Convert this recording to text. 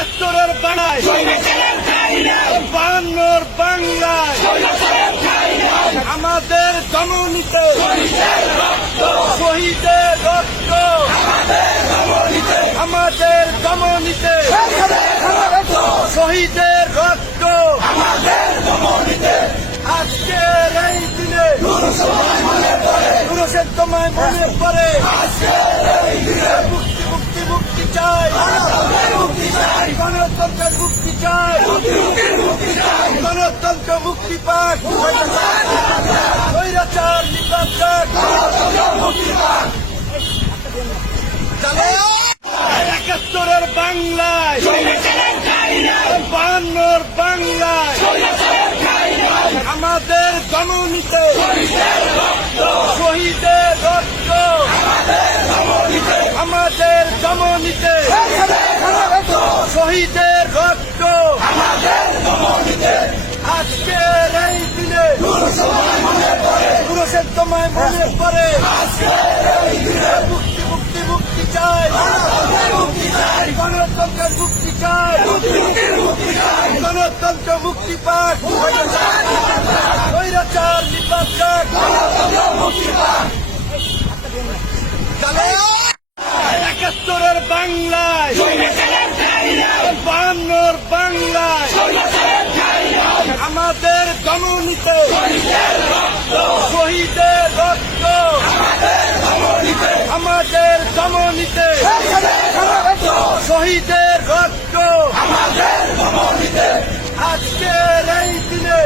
একাত্তরের বাংলায় বায়ান্নর বাংলায় আমাদের জননীতে শহীদের রক্ত আমাদের জননীতে শহীদের রক্ত আজকের এই দিনে পুরুষের তোমায় মনে পড়ে মুক্তি মুক্তি মুক্তি চাই গণতন্ত্রের মুক্তি চাই গণতন্ত্র মুক্তি পাক স্বৈরাচার নির্বাচন একাত্তরের বাংলায় বায়ান্নর বাংলায় আমাদের জননীতে শহীদের রক্ত আমাদের জননীতে শহীদের রক্ত আজকের এই দিনে পুরুষের তোমায় মনে পড়ে মুক্তি মুক্তি মুক্তি চাই গণতন্ত্রের মুক্তি চাই গণতন্ত্র মুক্তি পাক স্বৈরাচার নির্বাচন একাত্তরের বাংলায় বায়ান্নর বাংলায় আমাদের জননীতে শহীদের রক্ত আমাদের জননীতে শহীদের রক্ত আজকের এই দিনে